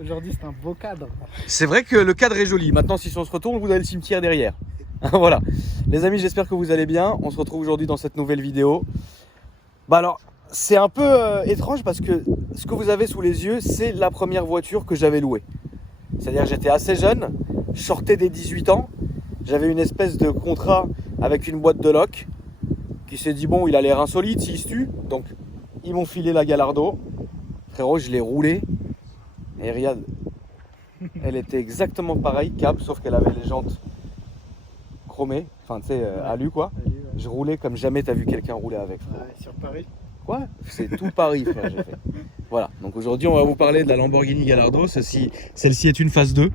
Aujourd'hui, c'est un beau cadre. C'est vrai que le cadre est joli. Maintenant, si on se retourne, vous avez le cimetière derrière. Voilà. Les amis, j'espère que vous allez bien. On se retrouve aujourd'hui dans cette nouvelle vidéo. Bah alors, c'est un peu étrange parce que ce que vous avez sous les yeux, c'est la première voiture que j'avais louée. C'est-à-dire que j'étais assez jeune, je sortais des 18 ans. J'avais une espèce de contrat avec une boîte de loc qui s'est dit bon, il a l'air insolite s'il se tue. Donc, ils m'ont filé la Gallardo. Frérot, je l'ai roulée. Et regarde, elle était exactement pareille, câble, sauf qu'elle avait les jantes chromées, enfin tu sais, alu quoi. Allez, ouais. Je roulais comme jamais t'as vu quelqu'un rouler avec. Frérot. Ouais, sur Paris. Quoi? C'est tout Paris, frère, j'ai fait. Voilà, donc aujourd'hui on va vous parler de la Lamborghini Gallardo. Celle-ci est une phase 2.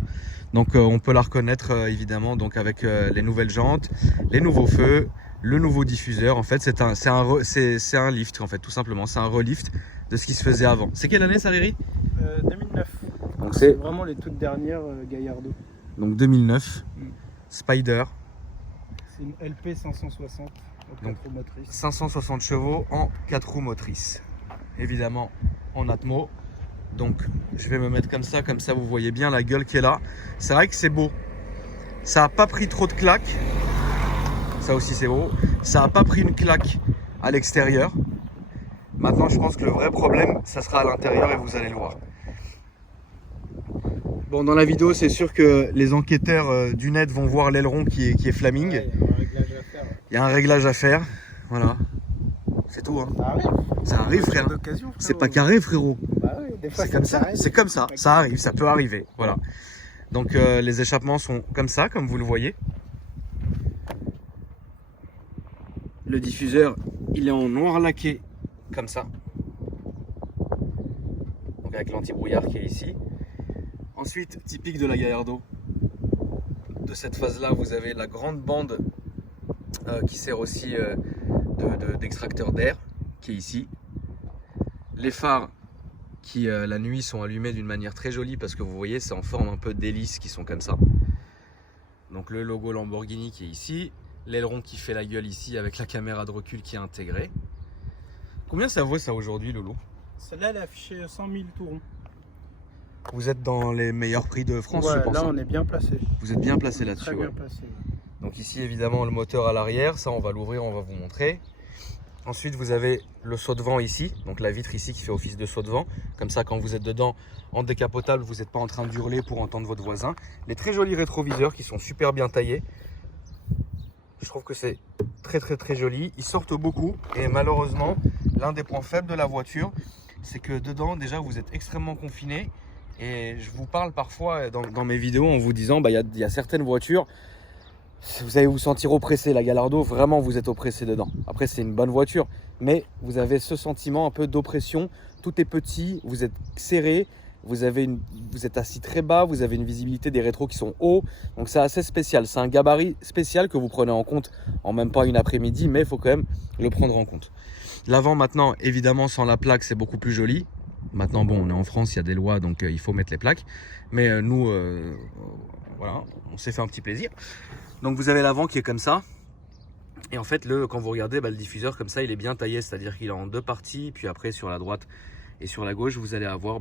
Donc on peut la reconnaître évidemment donc avec les nouvelles jantes, les nouveaux feux, le nouveau diffuseur. En fait, c'est un lift en fait, tout simplement. C'est un relift de ce qui se faisait avant. C'est quelle année ça, Riri? 2009. Donc C'est vraiment les toutes dernières Gallardo. Donc 2009, Spider. C'est une LP 560 en Donc, 4 roues motrices. 560 chevaux en 4 roues motrices. Évidemment en Atmo. Donc je vais me mettre comme ça vous voyez bien la gueule qui est là. C'est vrai que c'est beau. Ça n'a pas pris trop de claques. Ça aussi c'est beau. Ça n'a pas pris une claque à l'extérieur. Maintenant je pense que le vrai problème ça sera à l'intérieur et vous allez le voir. Bon, dans la vidéo c'est sûr que les enquêteurs du net vont voir l'aileron qui est flaming. Ouais, il y a un réglage à faire. Il y a un réglage à faire. Voilà. C'est tout hein. Ça arrive. Ça arrive frère. C'est pas carré frérot. Bah oui, des fois C'est comme ça, s'arrête. c'est comme ça, ça arrive, ça peut arriver, voilà. Donc les échappements sont comme ça, comme vous le voyez. Le diffuseur, il est en noir laqué, comme ça. Donc avec l'anti-brouillard qui est ici. Ensuite, typique de la Gallardo, de cette phase-là, vous avez la grande bande qui sert aussi d'extracteur d'air, qui est ici. Les phares qui la nuit sont allumés d'une manière très jolie parce que vous voyez c'est en forme un peu d'hélice qui sont comme ça. Donc le logo Lamborghini qui est ici, l'aileron qui fait la gueule ici avec la caméra de recul qui est intégrée. Combien ça vaut ça aujourd'hui Lolo? Celle-là elle est affichée 100 000 tourons. Vous êtes dans les meilleurs prix de France Ouais, je pense. là on est bien placé. Vous êtes bien placé là-dessus. Très bien Ouais. placé. Donc ici évidemment le moteur à l'arrière, ça on va l'ouvrir, on va vous montrer. Ensuite vous avez le saut de vent ici, donc la vitre ici qui fait office de saut de vent. Comme ça quand vous êtes dedans en décapotable, vous n'êtes pas en train d'hurler pour entendre votre voisin. Les très jolis rétroviseurs qui sont super bien taillés. Je trouve que c'est très joli. Ils sortent beaucoup et malheureusement l'un des points faibles de la voiture, c'est que dedans déjà vous êtes extrêmement confiné. Et je vous parle parfois dans mes vidéos en vous disant bah, y a certaines voitures, vous allez vous sentir oppressé. La Gallardo, vraiment vous êtes oppressé dedans. Après c'est une bonne voiture, mais vous avez ce sentiment un peu d'oppression. Tout est petit, vous êtes serré, vous êtes assis très bas, vous avez une visibilité des rétros qui sont hauts. Donc c'est assez spécial, c'est un gabarit spécial que vous prenez en compte en même pas une après-midi, mais il faut quand même le prendre en compte. L'avant maintenant, évidemment sans la plaque, c'est beaucoup plus joli. Maintenant bon, on est en France, il y a des lois, donc il faut mettre les plaques. Mais nous, voilà, on s'est fait un petit plaisir. Donc vous avez l'avant qui est comme ça. Et en fait, quand vous regardez, le diffuseur comme ça, il est bien taillé. C'est-à-dire qu'il est en deux parties. Puis après, sur la droite et sur la gauche, vous allez avoir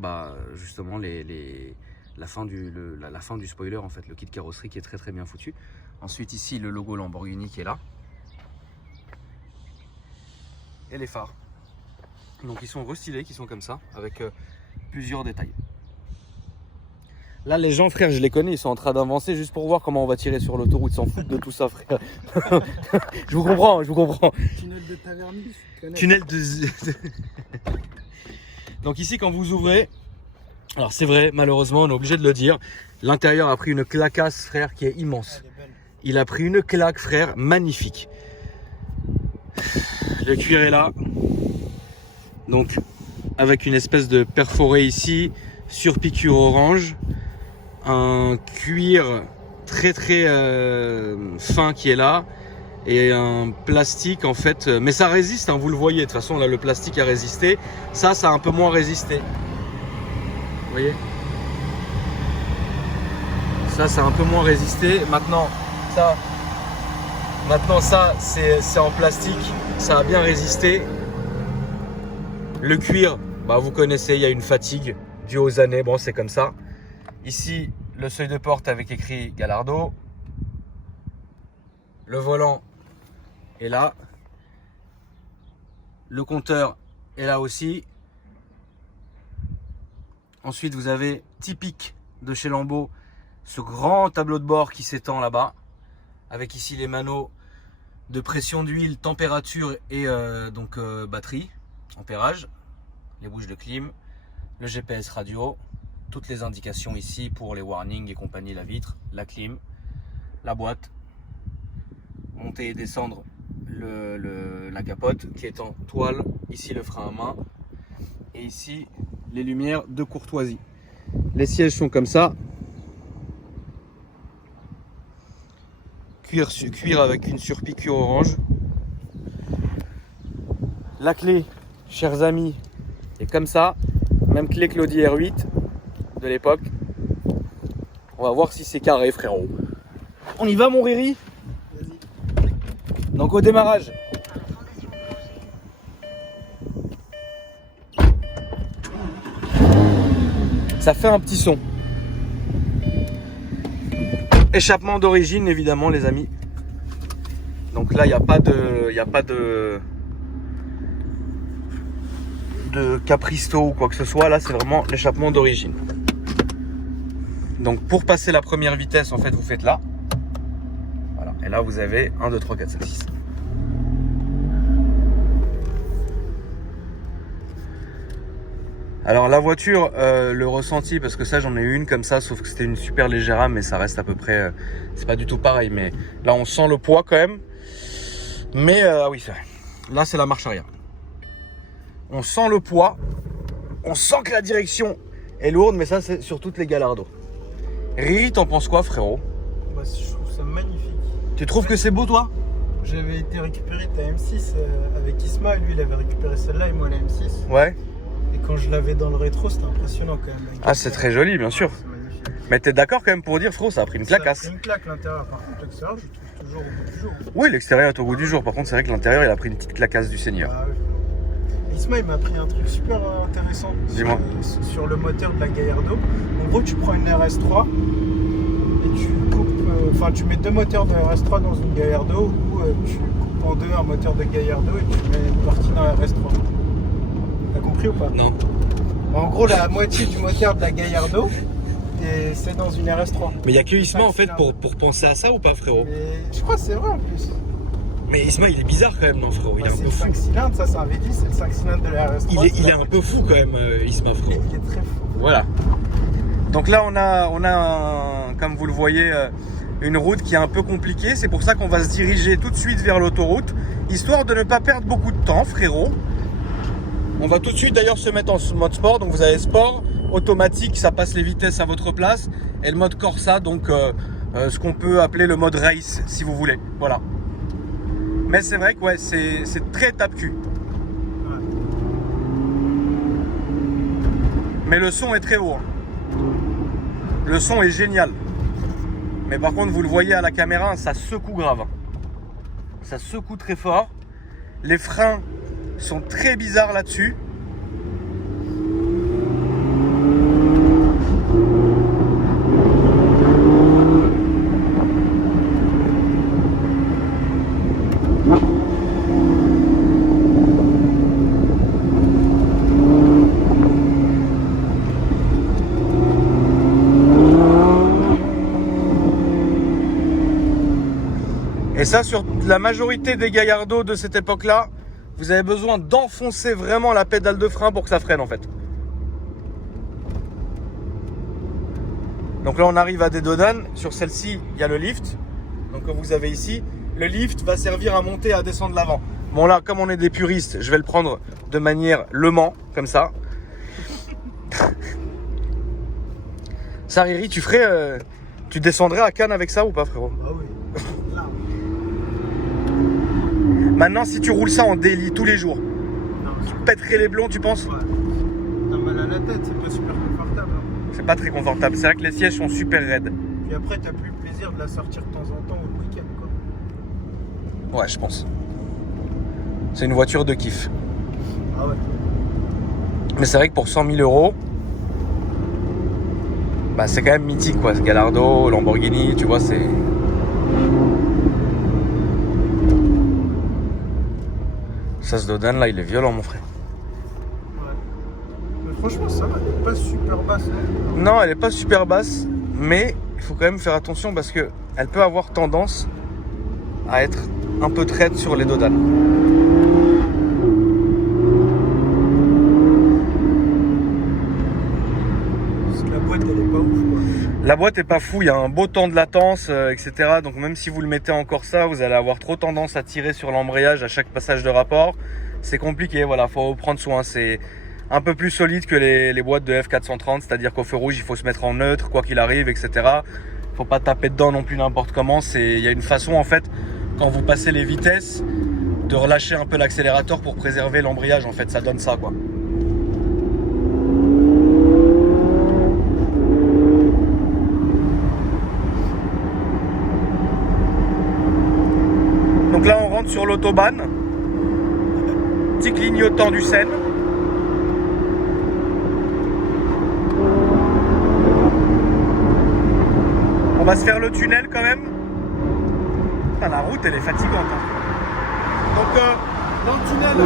justement la fin du spoiler, en fait, le kit carrosserie qui est très bien foutu. Ensuite ici, le logo Lamborghini qui est là. Et les phares. Donc ils sont restylés, qui sont comme ça, avec plusieurs détails. Là les gens frère je les connais, ils sont en train d'avancer juste pour voir comment on va tirer sur l'autoroute, ils s'en foutent de tout ça frère. Je vous comprends. Tunnel de Taverny, tu connais. Tunnel de... Donc ici quand vous ouvrez, alors c'est vrai malheureusement on est obligé de le dire, l'intérieur a pris une clacasse frère qui est immense. Elle est belle. Il a pris une claque frère magnifique. Le cuir est là. Donc avec une espèce de perforé ici, sur piqûre orange. Un cuir très fin qui est là et un plastique en fait, mais ça résiste hein, vous le voyez de toute façon là le plastique a résisté, ça a un peu moins résisté, vous voyez, ça a un peu moins résisté. Maintenant ça c'est en plastique, ça a bien résisté. Le cuir, vous connaissez, il y a une fatigue dû aux années, bon c'est comme ça. Ici, le seuil de porte avec écrit Gallardo. Le volant est là. Le compteur est là aussi. Ensuite, vous avez typique de chez Lambeau, ce grand tableau de bord qui s'étend là-bas. Avec ici les manos de pression d'huile, température et batterie, ampérage. Les bouches de clim, le GPS radio. Toutes les indications ici pour les warnings et compagnie, la vitre, la clim, la boîte. Monter et descendre la capote qui est en toile. Ici le frein à main. Et ici les lumières de courtoisie. Les sièges sont comme ça. Cuir avec une surpiqûre orange. La clé, chers amis, est comme ça. Même clé Claudie R8 de l'époque. On va voir si c'est carré, frérot. On y va, mon Riri? Donc au démarrage. Ça fait un petit son. Échappement d'origine, évidemment, les amis. Donc là, il n'y a pas de capristo ou quoi que ce soit. Là, c'est vraiment l'échappement d'origine. Donc pour passer la première vitesse, en fait, vous faites là. Voilà. Et là, vous avez 1, 2, 3, 4, 5, 6. Alors la voiture, le ressenti, parce que ça j'en ai eu une comme ça, sauf que c'était une super légère âme, mais ça reste à peu près, c'est pas du tout pareil, mais là on sent le poids quand même. Mais oui, c'est vrai. Là c'est la marche arrière. On sent le poids, on sent que la direction est lourde, mais ça c'est sur toutes les Gallardo. Riri, t'en penses quoi, frérot? Bah, je trouve ça magnifique. Tu trouves que c'est beau, toi? J'avais été récupérer ta M6 avec Isma, et lui il avait récupéré celle-là et moi la M6. Ouais. Et quand je l'avais dans le rétro, c'était impressionnant quand même. Ah, c'est très joli, bien sûr. C'est magnifique. Mais t'es d'accord quand même pour dire, frérot, ça a pris une claquasse. Ça a pris une claque l'intérieur, par contre l'extérieur, je le trouve toujours au bout du jour. Oui, l'extérieur est au goût du jour. Par contre, c'est vrai que l'intérieur, il a pris une petite claquasse du Seigneur. Ah, ouais. Isma, il m'a appris un truc super intéressant sur le moteur de la Gallardo. En gros, tu prends une RS3 et tu coupes, tu mets 2 moteurs de RS3 dans une Gallardo, ou tu coupes en 2 un moteur de Gallardo et tu mets une partie dans la RS3. T'as compris ou pas? Non. En gros, la moitié du moteur de la Gallardo, et c'est dans une RS3. Mais il n'y a que Isma en fait pour penser à ça ou pas, frérot? Mais je crois que c'est vrai en plus. Mais Isma, il est bizarre quand même, non, frérot? Il est un C'est peu le fou. 5 cylindres, ça c'est un V10, c'est le 5 cylindres de la RS3. Il est un peu fou quand même, Isma, frérot. Il est très fou. Voilà. Donc là, on a comme vous le voyez, une route qui est un peu compliquée. C'est pour ça qu'on va se diriger tout de suite vers l'autoroute, histoire de ne pas perdre beaucoup de temps, frérot. On va tout de suite d'ailleurs se mettre en mode sport. Donc vous avez sport, automatique, ça passe les vitesses à votre place. Et le mode Corsa, donc ce qu'on peut appeler le mode race, si vous voulez. Voilà. Mais c'est vrai que ouais, c'est très tape-cul. Ouais. Mais le son est très haut. Hein. Le son est génial. Mais par contre, vous le voyez à la caméra, ça secoue grave. Ça secoue très fort. Les freins sont très bizarres là-dessus. Et ça, sur la majorité des Gallardo de cette époque-là, vous avez besoin d'enfoncer vraiment la pédale de frein pour que ça freine en fait. Donc là, on arrive à des Dodanes. Sur celle-ci, il y a le lift. Donc comme vous avez ici, le lift va servir à monter et à descendre l'avant. Bon là, comme on est des puristes, je vais le prendre de manière Le Mans, comme ça. Ça, Riri, tu descendrais à Cannes avec ça ou pas, frérot? Ah oui. Là. Maintenant, si tu roules ça en daily tous les jours, Non, tu pèterais les blonds, tu penses? ouais. T'as mal à la tête, c'est pas super confortable. Hein. C'est pas très confortable. C'est vrai que les sièges sont super raides. Et après, t'as plus le plaisir de la sortir de temps en temps ou le week-end, quoi. Ouais, je pense. C'est une voiture de kiff. Ah ouais. Mais c'est vrai que pour 100 000 euros, bah, c'est quand même mythique quoi. Gallardo, Lamborghini, tu vois, c'est... Ça se Dodane là, il est violent mon frère. Ouais. Mais franchement, ça va, elle est pas super basse. Hein. Non, elle est pas super basse, mais il faut quand même faire attention parce que elle peut avoir tendance à être un peu traite sur les Dodanes. Parce que la boîte, elle est pas ouf, quoi. La boîte est pas fou, il y a un beau temps de latence, etc. Donc même si vous le mettez encore ça, vous allez avoir trop tendance à tirer sur l'embrayage à chaque passage de rapport. C'est compliqué, voilà, faut prendre soin. C'est un peu plus solide que les boîtes de F430, c'est-à-dire qu'au feu rouge, il faut se mettre en neutre, quoi qu'il arrive, etc. Faut pas taper dedans non plus n'importe comment. Il y a une façon, en fait, quand vous passez les vitesses, de relâcher un peu l'accélérateur pour préserver l'embrayage, en fait, ça donne ça, quoi. Donc là, on rentre sur l'autobahn. Petit clignotant du Seine. On va se faire le tunnel quand même. Putain, la route, elle est fatigante. Hein. Donc, dans le tunnel...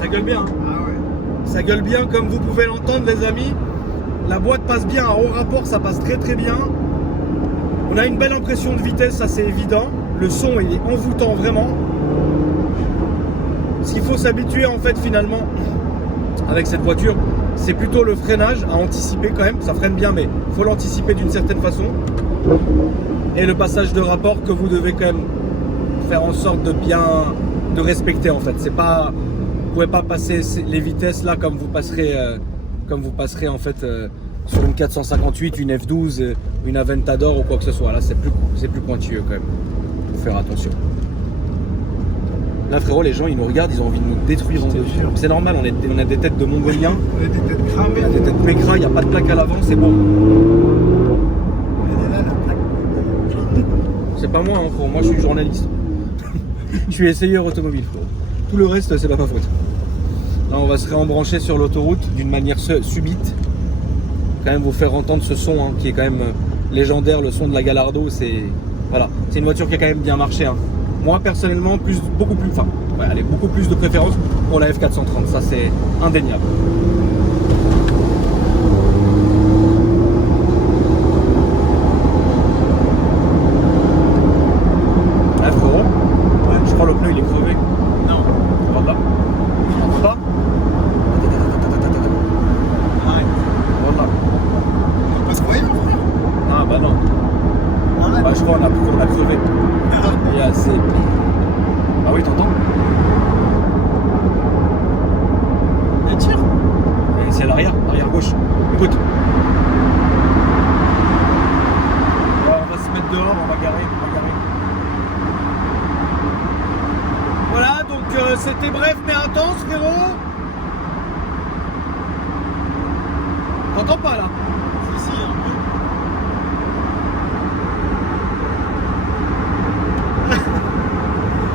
Ça gueule bien. Ah ouais. Ça gueule bien comme vous pouvez l'entendre les amis. La boîte passe bien à haut rapport, ça passe très très bien. On a une belle impression de vitesse, ça c'est évident. Le son il est envoûtant vraiment. Ce qu'il faut s'habituer en fait finalement avec cette voiture, c'est plutôt le freinage à anticiper quand même. Ça freine bien mais il faut l'anticiper d'une certaine façon. Et le passage de rapport que vous devez quand même faire en sorte de respecter en fait. C'est pas... Vous pouvez pas passer les vitesses là comme vous passerez en fait sur une 458, une F12, une Aventador ou quoi que ce soit. Là c'est plus pointilleux quand même. Faut faire attention. Là frérot, les gens ils nous regardent, ils ont envie de nous détruire en deux. C'est normal, on a des têtes de Mongoliens, On a des têtes cramées. on a des têtes maigras, il n'y a pas de plaque à l'avant, c'est bon. Elle est là, la plaque. C'est pas moi, hein, frérot. Moi je suis journaliste. Je suis essayeur automobile, frérot. Tout le reste, c'est pas ma faute. Là, on va se réembrancher sur l'autoroute d'une manière subite. Quand même vous faire entendre ce son hein, qui est quand même légendaire, le son de la Gallardo. C'est voilà, c'est une voiture qui a quand même bien marché. Hein. Moi personnellement, beaucoup plus de préférence pour la F430. Ça c'est indéniable. Ah frérot, ouais, je crois le pneu il est crevé. Non. Voilà. Pas. Arrête. Voilà. On va pas se croire, frère. Ah bah non. Arrête. Bah je crois qu'on a crevé. Et assez. Ah oui, t'entends? Elle tire. Et c'est à l'arrière gauche. Écoute. Ouais, on va se mettre dehors, on va garer. Voilà, donc c'était bref mais intense, frérot. T'entends pas là? Si, un peu.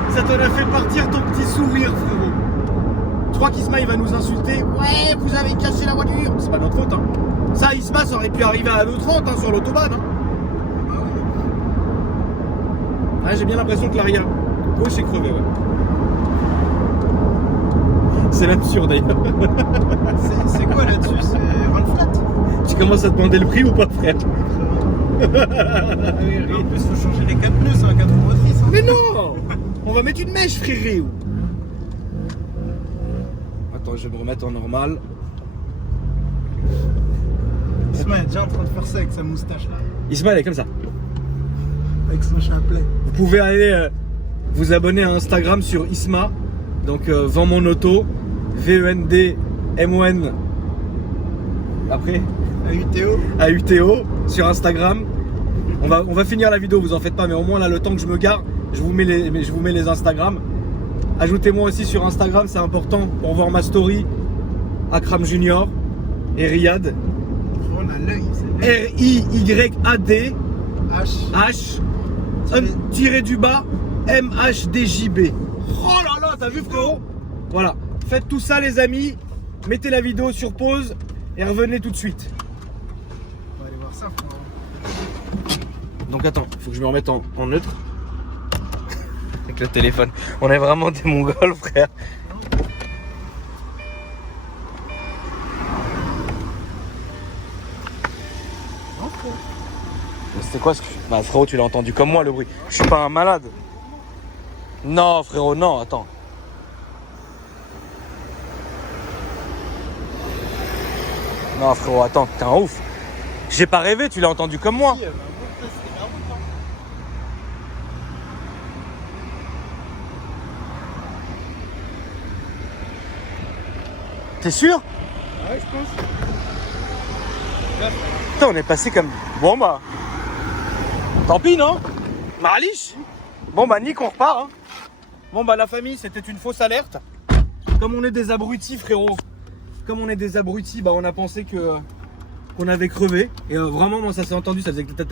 Ça t'en a fait partir ton petit sourire, frérot. Je crois qu'Isma il va nous insulter. Ouais, vous avez cassé la voiture. C'est pas notre faute, hein. Ça, Isma, ça aurait pu arriver à l'E30 hein, sur l'autobahn. Hein. Ouais, j'ai bien l'impression que l'arrière gauche est crevé, ouais. C'est même sûr d'ailleurs. C'est quoi là-dessus? C'est roll flat? Tu commences à te demander le prix ou pas, frère? En plus, faut changer les 4 pneus, c'est un 4 roues motrices. Hein. Mais non! On va mettre une mèche, frérot. Attends, je vais me remettre en normal. Isma est déjà en train de faire ça avec sa moustache là. Isma, elle est comme ça. Avec son chapelet. Vous pouvez aller vous abonner à Instagram sur Isma. Donc, Vends mon auto. VENDMON. Après À UTO. sur Instagram. On va finir la vidéo, vous en faites pas, mais au moins là, le temps que je me gare, je vous mets les Instagram. Ajoutez-moi aussi sur Instagram, c'est important pour voir ma story. Akram Junior. et Riyad. On a l'œil, c'est R-I-Y-A-D H. H tiré du bas M-H-D-J-B. Oh là là, t'as vu frérot? Voilà, faites tout ça les amis, mettez la vidéo sur pause et revenez tout de suite. On va aller voir ça, frérot. Donc attends, faut que je me remette en neutre. Avec le téléphone. On est vraiment des mongols frère. C'était quoi ce que... Bah frérot, tu l'as entendu comme moi le bruit. Je suis pas un malade. Non frérot, non, attends. Non frérot, attends, t'es un ouf. J'ai pas rêvé, tu l'as entendu comme moi. T'es sûr? Ouais, je pense. Putain, on est passé comme... Bon bah... Tant pis, non? Marliche. Bon bah, Nick, on repart. Hein. Bon bah, la famille, c'était une fausse alerte. Comme on est des abrutis, frérot. Comme on est des abrutis, bah on a pensé que... qu'on avait crevé. Et vraiment, moi, ça s'est entendu, ça faisait... ta.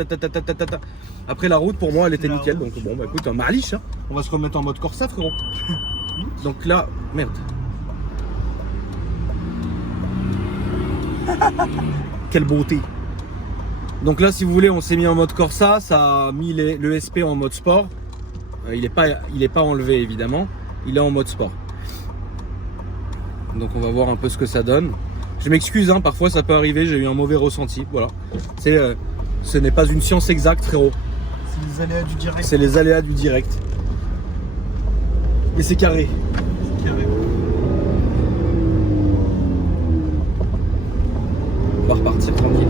Après, la route, pour moi, elle était nickel. Donc bon, bah écoute, Marliche, hein. On va se remettre en mode Corsa, frérot. Donc là... Merde. Quelle beauté. Donc là si vous voulez on s'est mis en mode Corsa, ça a mis le SP en mode sport. Il est pas enlevé évidemment, il est en mode sport. Donc on va voir un peu ce que ça donne. Je m'excuse hein, parfois ça peut arriver, j'ai eu un mauvais ressenti, voilà. Ce n'est pas une science exacte frérot. C'est les aléas du direct. C'est les aléas du direct. Mais c'est carré. C'est carré. On va repartir tranquille.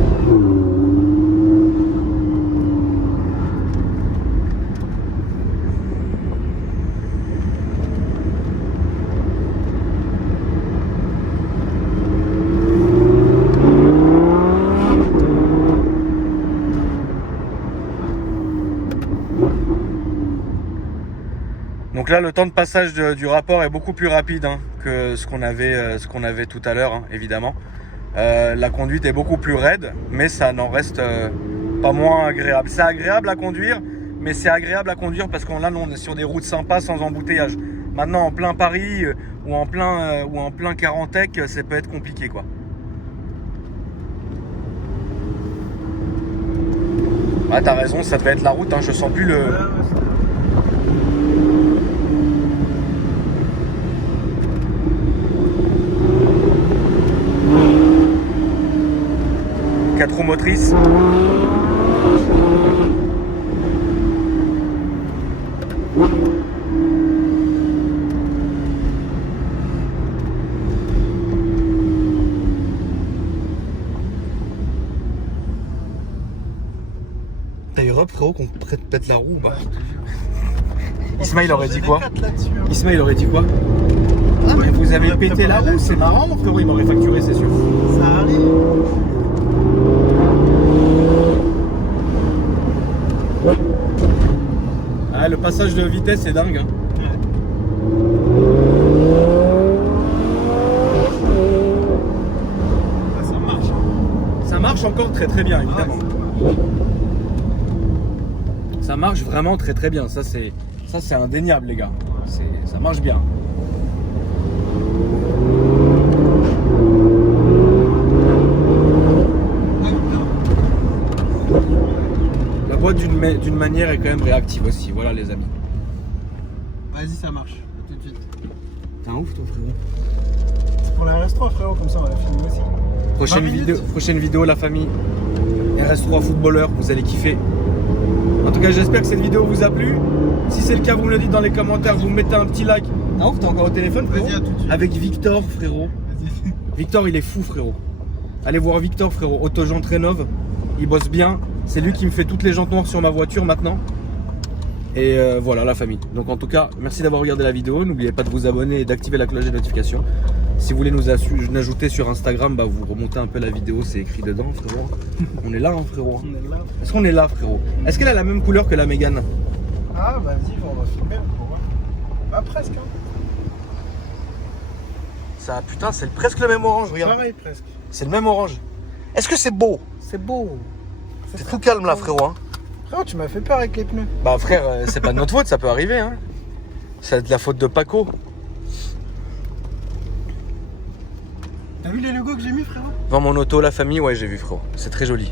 Donc là, le temps de passage du rapport est beaucoup plus rapide hein, que ce qu'on avait tout à l'heure, hein, évidemment. La conduite est beaucoup plus raide, mais ça n'en reste pas moins agréable. C'est agréable à conduire, mais c'est agréable à conduire parce qu'on là, on est sur des routes sympas sans embouteillage. Maintenant, en plein Paris ou en plein Carantec, ça peut être compliqué, quoi. Ah, t'as raison, ça devait être la route. Hein, je sens plus le. Ouais, Quatre roues motrices. T'as eu rep frérot qu'on pète la roue ou pas? Ismaël aurait dit quoi? Ismaël aurait dit quoi? Ah mais vous avez pété la roue, c'est marrant frérot, il m'aurait facturé c'est sûr. Ça arrive. Ah, le passage de vitesse c'est dingue hein. Ça marche. Ça marche encore très très bien évidemment. Ouais, ça marche vraiment très très bien, ça c'est indéniable les gars. Ça marche bien. La boîte d'une manière est quand même réactive aussi, voilà les amis. vas-y, ça marche. Tout de suite. T'es un ouf ton frérot. C'est pour la RS3 frérot, comme ça on va la filmer aussi. Prochaine vidéo la famille. RS3 footballeur, vous allez kiffer. En tout cas j'espère que cette vidéo vous a plu. Si c'est le cas vous me le dites dans les commentaires, vous mettez un petit like. T'es un ouf, t'es encore au téléphone frérot? Vas-y, à tout de suite. Avec Victor frérot. Vas-y. Victor il est fou frérot. Allez voir Victor frérot, Autojantes rénove. Il bosse bien. C'est lui qui me fait toutes les jantes noires sur ma voiture maintenant. Et voilà la famille. Donc en tout cas, merci d'avoir regardé la vidéo. N'oubliez pas de vous abonner et d'activer la cloche de notification. Si vous voulez nous ajouter sur Instagram, bah, vous remontez un peu la vidéo, c'est écrit dedans frérot. On est là hein, frérot. On est là. Est-ce qu'on est là frérot? Est-ce qu'elle a la même couleur que la Mégane? Ah vas-y, on va filmer pour voir. Bah presque hein. Ça putain c'est presque le même orange, regarde. Pareil presque. C'est le même orange. Est-ce que c'est beau? C'est beau. T'es tout calme là, frérot. Hein. Frérot, tu m'as fait peur avec les pneus. Bah frère, c'est pas de notre faute, ça peut arriver. Hein. C'est de la faute de Paco. T'as vu les logos que j'ai mis, frérot? Vends mon auto, la famille, ouais, j'ai vu, frérot. C'est très joli.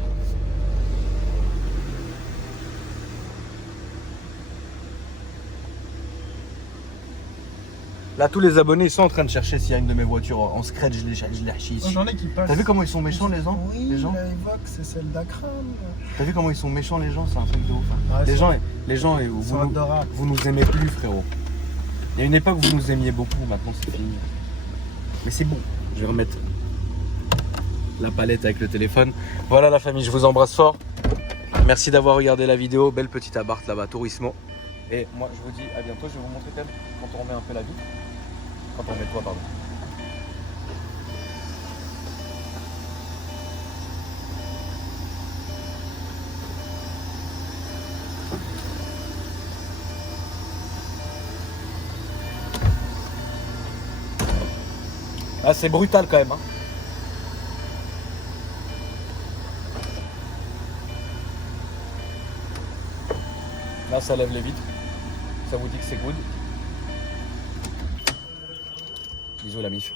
Là, tous les abonnés ils sont en train de chercher s'il y a une de mes voitures en scratch, je les hachis. Oh, j'en ai qui passent. T'as vu comment ils sont méchants, les gens? Oui, Les gens. la Evoque, c'est celle d'Akram. T'as vu comment ils sont méchants, les gens? C'est un truc de ouf. Ouais, Les gens, vous nous aimez plus, frérot. Il y a une époque où vous nous aimiez beaucoup, maintenant c'est fini. Mais c'est bon. Je vais remettre la palette avec le téléphone. Voilà la famille, je vous embrasse fort. Merci d'avoir regardé la vidéo. Belle petite abarth là-bas, Tourismo. Et moi, je vous dis à bientôt. Je vais vous montrer quand même quand on remet un peu la vitre. Quand on met le toit, pardon. Ah, c'est brutal quand même. Hein. Là, ça lève les vitres. Ça vous dit que c'est good. Bisous la mif.